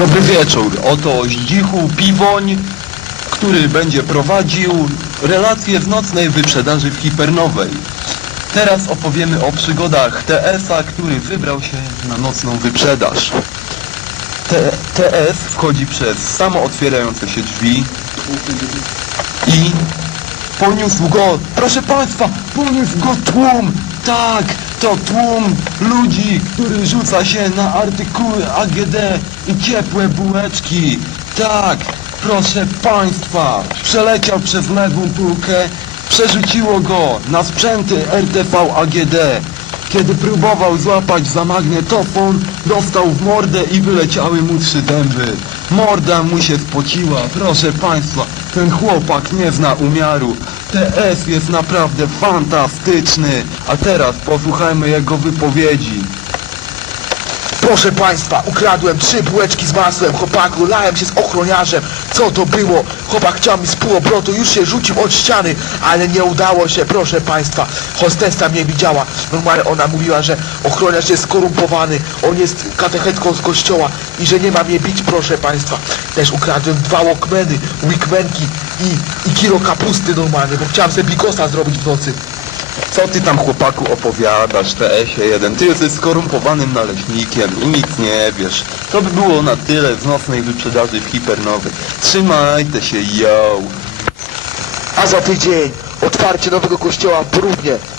Dobry wieczór. Oto Zdzichu Piwoń, który będzie prowadził relacje z nocnej wyprzedaży w Hipernowej. Teraz opowiemy o przygodach TS-a, który wybrał się na nocną wyprzedaż. T- TS wchodzi przez samo otwierające się drzwi i poniósł go, proszę Państwa, poniósł go tłum. Tak, to tłum ludzi, który rzuca się na artykuły AGD i ciepłe bułeczki. Tak, proszę Państwa, przeleciał przez lewą półkę, przerzuciło go na sprzęty RTV AGD. Kiedy próbował złapać za magnetofon, dostał w mordę i wyleciały mu trzy dęby. Morda mu się spociła, proszę państwa, ten chłopak nie zna umiaru. TS jest naprawdę fantastyczny. A teraz posłuchajmy jego wypowiedzi. Proszę Państwa, ukradłem trzy bułeczki z masłem, chłopaku, lałem się z ochroniarzem. Co to było? Chłopak chciał mi z pół obrotu, już się rzucił od ściany, ale nie udało się, proszę Państwa. Hostessa mnie widziała. Normalnie ona mówiła, że ochroniarz jest skorumpowany, on jest katechetką z kościoła i że nie ma mnie bić, proszę Państwa. Też ukradłem dwa walkmeny, weekmenki i, i kilo kapusty normalnie, bo chciałem sobie bikosa zrobić w nocy. Co ty tam chłopaku opowiadasz, TS-ie jeden? Ty jesteś skorumpowanym naleśnikiem i nic nie wiesz. To by było na tyle z nocnej wyprzedaży w Hipernowej. Trzymajcie się, yo! A za tydzień otwarcie nowego kościoła w Brudnie.